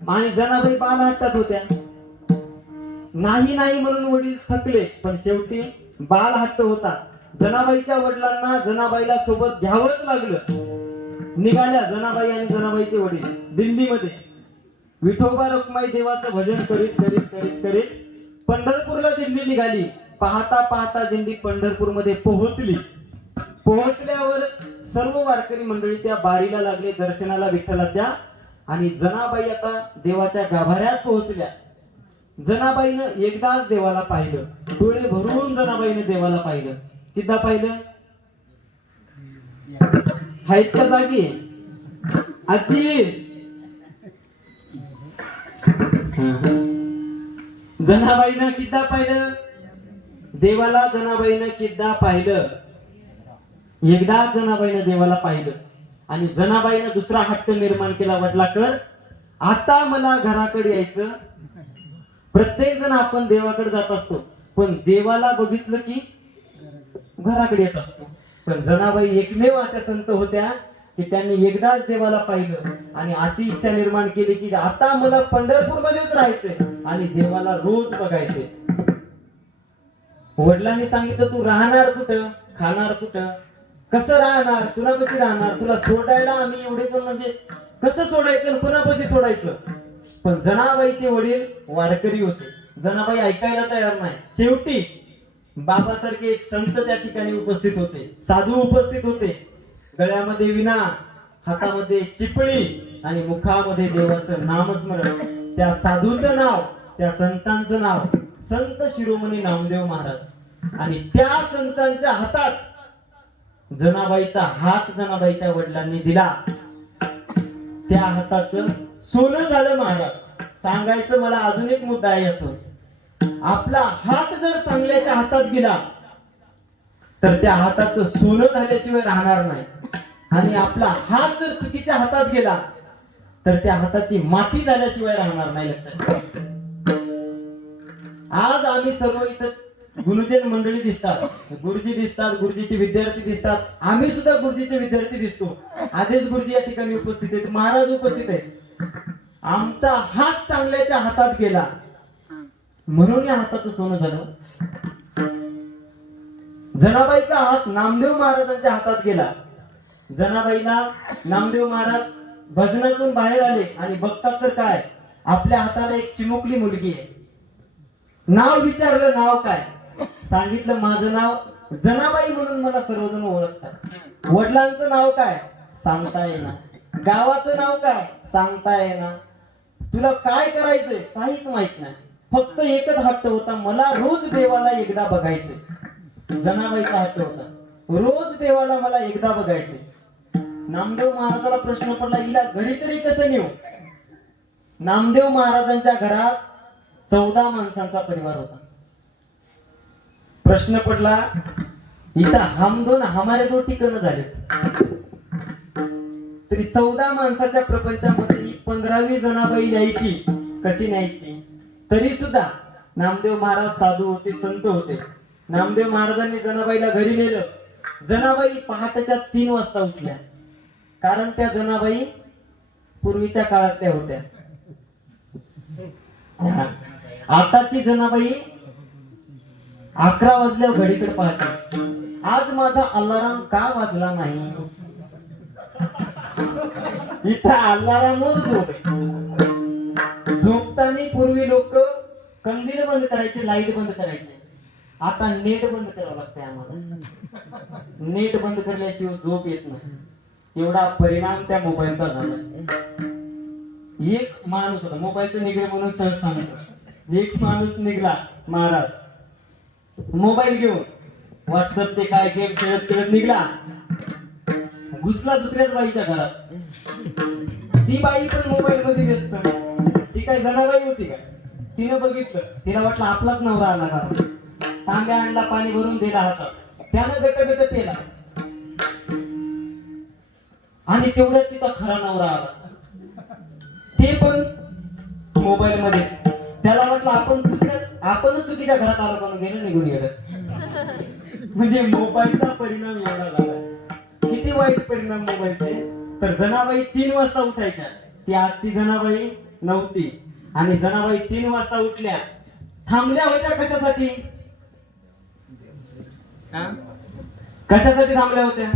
आणि जनाबाई बालहट्टात होत्या. नाही म्हणून वडील थकले, पण शेवटी बालहट्ट होता. जनाबाईच्या वडिलांना जनाबाईला सोबत घ्यावंच लागलं. निघाल्या जनाबाई आणि जनाबाईचे वडील दिंडीमध्ये. विठोबा रखुमाई देवाचं भजन करीत करीत करीत करीत पंढरपूरला दिंडी निघाली. पाहता पाहता दिंडी पंढरपूर मध्ये पोहोचली. पोहोचल्यावर सर्व वारकरी मंडळी त्या बारीला लागले दर्शनाला विठ्ठलाच्या. आणि जनाबाई आता देवाच्या गाभाऱ्यात पोहोचल्या. जनाबाईनं एकदाच देवाला पाहिलं. डोळे भरून जनाबाईने देवाला पाहिलं. किती पाहिलं. आहेत का जागी आजी. जनाबाईनं किती पाहिलं देवाला. जनाबाईनं किती पाहिलं. एकदाच जनाबाईनं देवाला पाहिलं. आणि जनाबाईनं दुसरा हट्ट निर्माण केला, वडलाकर आता मला घराकडे यायचं. प्रत्येक जण आपण देवाकडे जात असतो, पण देवाला बघितलं की घराकडे येत असतो. पण जनाबाई एकमेव अशा संत होत्या की त्यांनी एकदाच देवाला पाहिलं आणि अशी इच्छा निर्माण केली की आता मला पंढरपूर मध्येच राहायचंय आणि देवाला रोज बघायचंय. वडिलांनी सांगितलं, तू राहणार कुठं. खाणार कुठं, कसं राहणार, कुणापाशी राहणार, तुला सोडायला आम्ही एवढे पण म्हणजे कसं सोडायचं आणि कुणापाशी सोडायचं. पण जनाबाईचे वडील वारकरी होते. जनाबाई ऐकायला तयार नाही. शेवटी बाबासारखे एक संत त्या ठिकाणी उपस्थित होते, साधू उपस्थित होते. गळ्यामध्ये विणा, हातामध्ये चिपळी आणि मुखामध्ये देवाचं नामस्मरण. त्या साधूचं नाव, त्या संतांचं नाव संत शिरोमणी नामदेव महाराज. आणि त्या संतांच्या हातात जनाबाईचा हात जनाबाईच्या वडिलांनी दिला. त्या हाताचं सोनं झालं महाराज. सांगायचं मला अजून एक मुद्दा येतो. आपला हात जर चांगल्याच्या हातात गेला तर त्या हाताचं सोनं झाल्याशिवाय राहणार नाही. आणि आपला हात जर चुकीच्या हातात गेला तर त्या हाताची माती झाल्याशिवाय राहणार नाही. लक्षात ठेवा. आज आम्ही सर्व इथं गुरुजन मंडळी दिसतात, गुरुजी दिसतात, गुरुजीचे विद्यार्थी दिसतात. आम्ही सुद्धा गुरुजीचे विद्यार्थी दिसतो. आदेश गुरुजी या ठिकाणी उपस्थित आहेत, महाराज उपस्थित आहेत. आमचा हात चांगल्याच्या हातात गेला म्हणून या हाताचं सोनं झालं. जनाबाईचा हात नामदेव महाराजांच्या हातात गेला. जनाबाईला नामदेव महाराज भजनातून बाहेर आले आणि बघतात तर काय, आपल्या हाताला एक चिमुकली मुलगी आहे. नाव विचारलं, नाव काय, सांगितलं माझं नाव जनाबाई म्हणून मला सर्वजण ओळखतात. वडिलांचं नाव काय सांगता येणार, गावाचं नाव काय सांगता येणार. तुला काय करायचंय काहीच माहित नाही. फक्त एकच हट्ट होता, मला रोज देवाला एकदा बघायचंय. जनाबाईचा हट्ट होता, रोज देवाला मला एकदा बघायचंय. नामदेव महाराजाला प्रश्न पडला, हिला घरी तरी कसं नेऊ. नामदेव महाराजांच्या घरात 14 माणसांचा परिवार होता. प्रश्न पडला, इथं हम दोन हमारे दो ठिकाणं झाले तरी 14 माणसाच्या प्रपंचामध्ये 15वी जनाबाई न्यायची. कशी न्यायची. तरी सुद्धा नामदेव महाराज साधू होते, संत होते. नामदेव महाराजांनी जनाबाईला घरी नेलं. जनाबाई पहाटेच्या 3 वाजता उठल्या. कारण त्या जनाबाई पूर्वीच्या काळातल्या होत्या. आताची जनाबाई 11 वाजल्यावर घडीकडे पाहते. आज माझा अलाराम का वाजला नाही. हिचा अलारामच झोप आहे. झोपताना पूर्वी लोक कंदील बंद करायचे, लाईट बंद करायचे. आता नेट बंद करावं लागतंय आम्हाला. नेट बंद करल्याशिवाय झोप येत नाही. एवढा परिणाम त्या मोबाईलचा झाला. एक माणूस होता, मोबाईलचं निघलं म्हणून सहज सांगतो. एक माणूस निघला महाराज मोबाईल घेऊन, व्हॉट्सअप ते काय गेम खेळत खेळत निघला. घुसला दुसऱ्याच बाईच्या घरात. ती बाई पण मोबाईल मध्ये व्यस्त. ती काय जनाबाई होती का. तिनं बघितलं, तिला वाटलं आपलाच नवरा आला का. तांब्या आणला, पाणी भरून दिला हातात. त्यानं गट पेला आणि तेवढ्यात तिचा खरा नवरा आला. ते पण मोबाईल मध्ये. त्याला वाटलं आपणच चुकीच्या घरात आलो पण गेलो, निघून गेलं. म्हणजे मोबाईलचा परिणाम एवढा झाला. किती वाईट परिणाम मोबाईलचे. तर जनाबाई 3 वाजता उठायच्या. ती आजची जनाबाई नव्हती. आणि जनाबाई 3 वाजता उठल्या. थांबल्या होत्या कशासाठी. कशासाठी थांबल्या होत्या.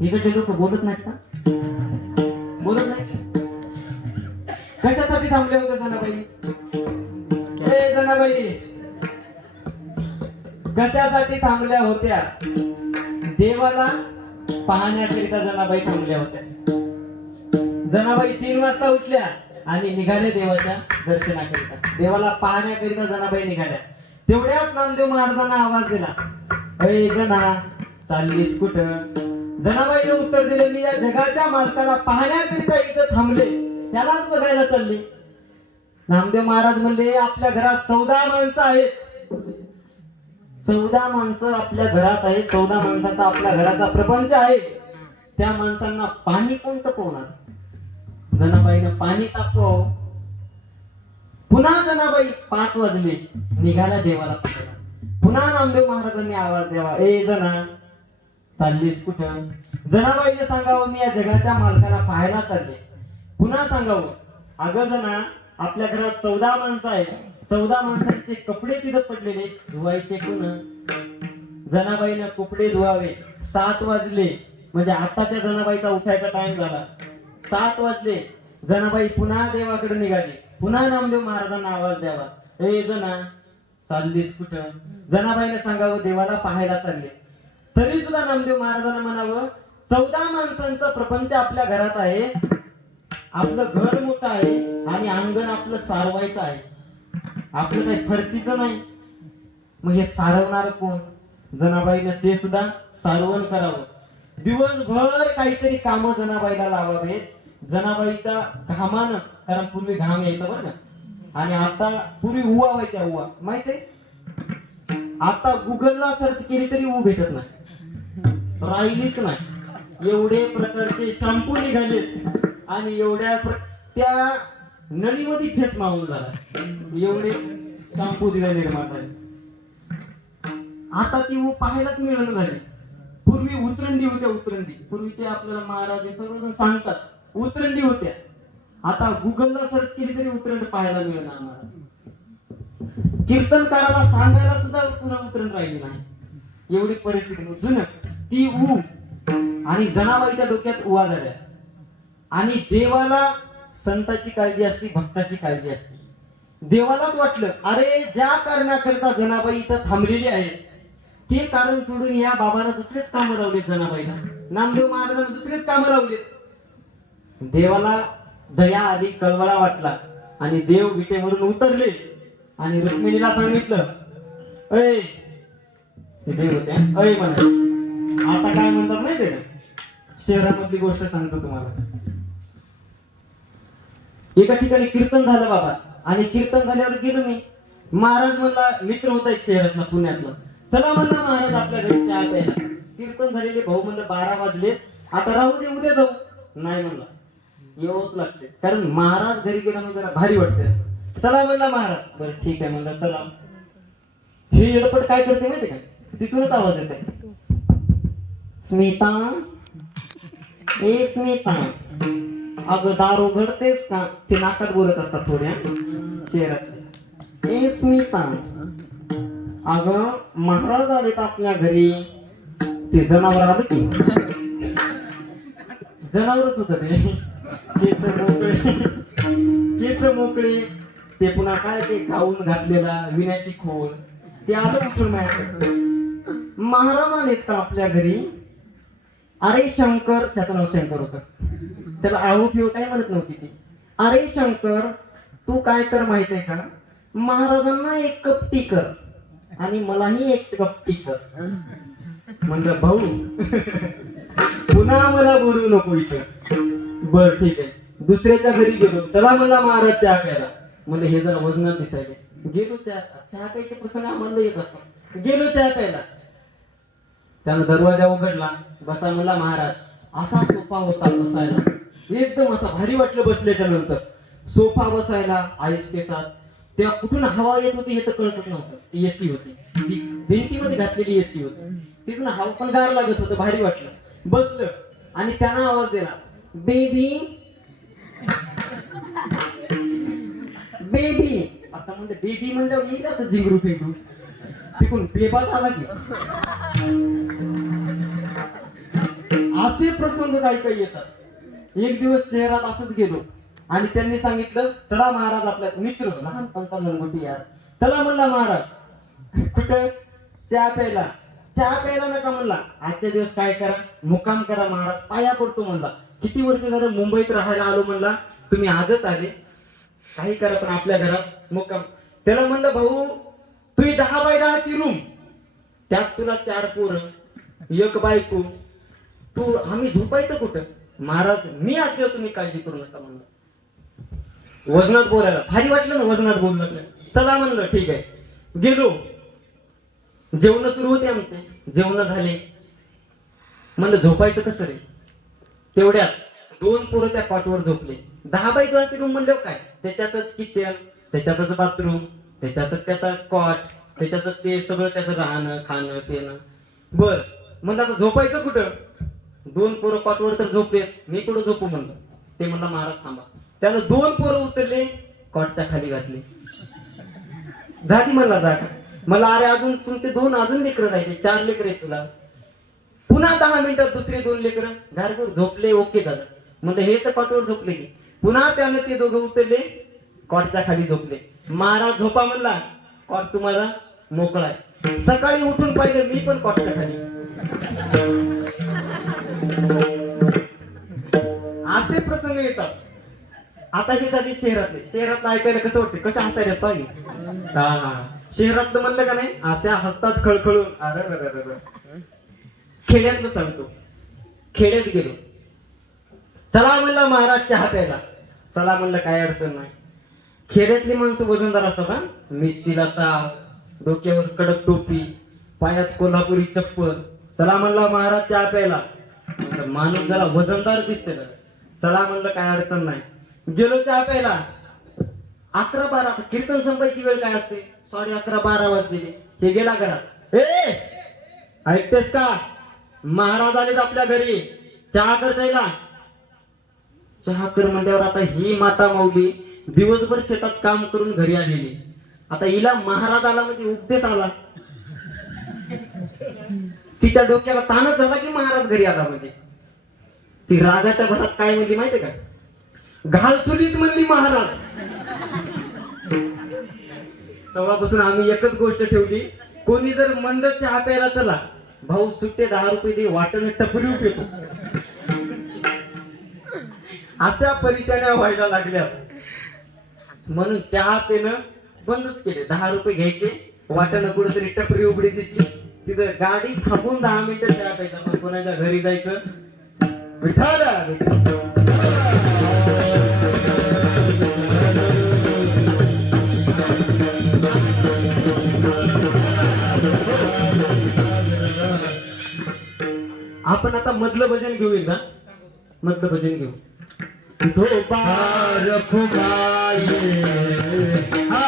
इकडे लोक बोलत नाहीत का. बोलत नाही. कशासाठी थांबल्या होत्या जनाबाई. ए जनाबाई कशासाठी थांबल्या होत्या. देवाला पाहण्याकरिता जनाबाई थांबल्या होत्या. जनाबाई 3 वाजता उठल्या आणि निघाल्या देवाच्या दर्शनाकरिता. देवाला पाहण्याकरिता जनाबाई निघाल्या. तेवढ्यात नामदेव महाराजांना आवाज दिला, अरे जना चाललीस कुठं. जनाबाईने उत्तर दिले, मी या जगाच्या मालकाला पाहण्याकरिता इथं थांबले, त्यालाच बघायला चालले. नामदेव महाराज म्हणले, आपल्या घरात 14 माणसं आहेत. 14 माणसं आपल्या घरात आहेत. 14 माणसाचा आपल्या घराचा प्रपंच आहे. त्या माणसांना पाणी कोण तापवणार. जनाबाईनं पाणी तापव. पुन्हा जनाबाई 5 वाजले निघाला देवाला. पुन्हा नामदेव महाराजांनी आवाज द्यावा, ए जना चाललीस कुठं. जनाबाईने सांगावं, मी या जगाच्या मालकाला पाहायला चालले. पुन्हा सांगावं, अगं जना आपल्या घरात 14 माणसं आहेत. 14 माणसांचे कपडे तिथं पडलेले, धुवायचे कोण. जनाबाईनं कपडे धुवावे. 7 वाजले म्हणजे आताच्या जनाबाईचा उठायचा टाइम झाला. 7 वाजले जनाबाई पुन्हा देवाकडे निघाली. पुन्हा नामदेव महाराजांना आवाज द्यावा, ए जना चाललीस कुठं? जनाबाईने सांगावं देवाला पाहायला चालले. तरी सुद्धा नामदेव महाराजांना म्हणावं, 14 माणसांचा प्रपंच आपल्या घरात आहे, आपलं घर मोठं आहे आणि अंगण आपलं सारवायचं आहे, आपलं काही फरचीचं नाही. मग हे सारवणार कोण? जनाबाईनं ते सुद्धा सारवण करावं. दिवसभर काहीतरी कामं जनाबाईला लावावेत. जनाबाईच्या घामानं, कारण पूर्वी घाम यायचा बरं का, आणि आता पूर्वी उवा व्हायच्या, उवा माहितीये. आता गुगलला सर्च केली तरी ऊ भेटत नाही, राहिलीच नाही. एवढे प्रकारचे शॅम्पू निघाले आणि त्या नळीमध्ये फेस मावून झाला, एवढे शॅम्पू दिले निर्माण झाले. आता ती ऊ पाहायलाच मिळून झाली. पूर्वी उतरंडी होत्या, उतरंडी. पूर्वीचे आपल्याला महाराज हे सर्वजण सांगतात उतरंडी होत्या. आता गुगलला सर्च केली तरी उतरंड पाहायला मिळणार आम्हाला. कीर्तनकाराला सांगायला सुद्धा पुन्हा उतरंड राहिली नाही, एवढी परिस्थिती. जुनं ती ऊ आणि जनाबाईच्या डोक्यात उवा झाल्या. आणि देवाला संताची काळजी असते, भक्ताची काळजी असते. देवालाच वाटलं, अरे ज्या कारणाकरता जनाबाई इथं थांबलेली आहे ते कारण सोडून या बाबाला दुसरेच कामं लावलेत. जनाबाईला, नामदेव महाराजांना दुसरेच कामं लावलेत. देवाला दया आली, कळवळा वाटला आणि देव विटेवरून उतरले आणि रुक्मिणीला सांगितलं, अय ते देव होते, अय म्हणा. आता काय म्हणतात माहितीये का, शहरामधली गोष्ट सांगतो तुम्हाला. एका ठिकाणी कीर्तन झालं बाबा, आणि कीर्तन झाल्यावर गेलो मी. महाराज म्हणला, मित्र होता एक शहरातला, पुण्यातला, चला म्हणला महाराज आपल्या घरी चहा प्यायला. कीर्तन झालेले भाऊ म्हणलं 12 वाजलेत, आता राहू दे, उद्या जाऊ. नाही म्हणला, येऊच लागते, कारण महाराज घरी गेला म्हणजे जरा भारी वाटते असं. चला म्हणला महाराज. बरं ठीक आहे म्हणलं, चला. हे येडपट काय करते माहिती का, तिथूनच आवाज येत आहे, स्मिता, ए स्मिता, अगं दार उघडतेस का? ते नाकात बोलत असतात थोड्या शहरात. ए स्मिता, अगं महाराज आलेत आपल्या घरी. ते जनावर आलं की, जनावरच होत ते, केस मोकळे, केस मोकळे, ते पुन्हा काय ते गाऊन घातलेला, विण्याची खोल, ते आलं उठून माझ्याकडे. महाराज आलेत का आपल्या घरी? अरे शंकर, त्याचं नाव शंकर होतं, त्याला आऊ फिव काय म्हणत नव्हती ती. अरे शंकर, तू काय कर माहित आहे का, महाराजांना 1 कप टी कर आणि मलाही 1 कप टी कर. म्हणजे भाऊ पुन्हा मला बोलू नको इथं. बर ठीक आहे. दुसऱ्याच्या घरी गेलो, चला मला महाराज चहा प्यायला. म्हणजे हे जरा वजनात दिसायले. गेलो चहा प्यायचे प्रसंग आम्हाला येत असतात. गेलो चहा प्यायला, त्यानं दरवाजा उघडला. बसा म्हणला महाराज. असा सोफा होता बसायला, एकदम असा भारी वाटलं बसल्याच्या नंतर. सोफा बसायला, आईस केसात. त्या कुठून हवा येत होती हे तर कळतच नव्हतं. ती एसी होती, ती भिंतीमध्ये घातलेली एसी होती. तिथून हवा पण गार लागत होतं, भारी वाटलं. बसलं आणि त्यानं आवाज दिला, बेबी बेबी. आता म्हणते बेबी म्हणल्यावर येईल असं जिंगरू फिंगरू, तिकून बेबा झाला की. असे प्रसंग काही काही येतात. एक दिवस शहरात असंच गेलो आणि त्यांनी सांगितलं, चला महाराज आपल्या मित्र, लहानपणचा लंगोटी यार, चला म्हणला महाराज. कुठं? चहा प्यायला. चहा प्यायला नका म्हणला, आजच्या दिवस काय करा, मुक्काम करा महाराज, पाया पडतो म्हणला. किती वर्ष झालं मुंबईत राहायला आलो म्हणला, तुम्ही आजच आले, काही करा पण आपल्या घरात मुक्काम. त्याला म्हणलं, भाऊ तुझी 10 बाय 10ची रूम, त्यात तुला 4 पोरं, 1 बायको, तू आम्ही झोपायचं कुठं? महाराज मी असलो तुम्ही काळजी करू नका म्हणलं. वजनात बोलायला भारी वाटलं ना, वजनात बोललं. चला म्हणलं ठीक आहे. गेलो, जेवण सुरू होते आमचे, जेवण झाले. म्हणलं झोपायचं कसं रे? तेवढ्यात 2 पोरं त्या कॉटवर झोपले. 10 बाय 10ची रूम म्हणलं काय, त्याच्यातच किचन, त्याच्यातच बाथरूम, त्याच्यातच त्याचा कॉट, त्याच्यातच ते सगळं त्याचं राहणं खाणं पिणं. बर म्हणलं आता झोपायचं कुठं? 2 पोरं कॉटवर तर झोपलेत, मी कुठं झोपू म्हणलं. ते म्हणलं महाराज थांबा. त्यानं 2 पोरं उचलले, कॉटच्या खाली घातले. झाली म्हणला जागा. मला अरे अजून तुमचे अजून लेकरं राहिले, 4 लेकरं आहेत तुला. पुन्हा 10 मिनिटात दुसरे 2 लेकरं घरभर झोपले. ओके झालं. म्हणजे हे तर कॉटवर झोपले की. पुन्हा त्याने ते दोघं उचलले, कॉटच्या खाली झोपले. महाराज झोपा म्हणला, कॉट तुम्हाला मोकळा आहे. सकाळी उठून पाहिलं मी पण कॉटच्या खाली. असे प्रसंग येतात. आता हे झाली शहरातले. शहरात ऐकायला कसं वाटतं, कसं हसायला पाहिजे. हा शहरातलं म्हणलं का नाही, अशा हसतात खळखळून. अरे खेड्यातलं सांगतो. खेड्यात गेलो. चला म्हणलं महाराज चहा प्यायला. चला म्हणलं काय अडचण नाही. खेड्यातली माणसं वजनदार असतात हा. मिशीला ताव, डोक्यावर कडक टोपी, पायात कोल्हापुरी चप्पल. चला म्हणलं महाराज चहा प्यायला. म्हणलं माणूस जरा वजनदार दिसते ना. चला म्हणलं काय अडचण नाही. गेलो चहा प्यायला. 11-12 कीर्तन संपायची वेळ काय असते, 11:30-12 वाजलेले. हे गेला घरात. ऐकतेस का, महाराज आलेत आपल्या घरी, चहा कर द्यायला. चहा कर म्हणल्यावर आता ही माता माऊली दिवसभर शेतात काम करून घरी आलेली. आता हिला महाराज आला म्हणजे उपदेश आला. तिच्या डोक्याला ताणच झाला की महाराज घरी आला म्हणजे. ती रागाच्या भरात काय म्हणली माहितीये का, घाल चुलीत म्हणली महाराज. तेव्हापासून आम्ही एकच गोष्ट ठेवली, कोणी जर मंद चहा प्यायला चला, भाऊ सुट्टे 10 रुपये दे, वाटण टपरी येतो. अशा परेशान्या व्हायला लागल्या. म्हणून चहा पिणं बंदच केले. 10 रुपये घ्यायचे, वाटण कुठेतरी टपरी उघडी दिसली तिथं गाडी थांबून 10 मिनिटं चहा प्यायचा. मग कोणाच्या घरी जायचं, विठाल आपण आता मधलं भजन घेऊ. एकदा मधलं भजन घेऊ. धोपार खुमाये हा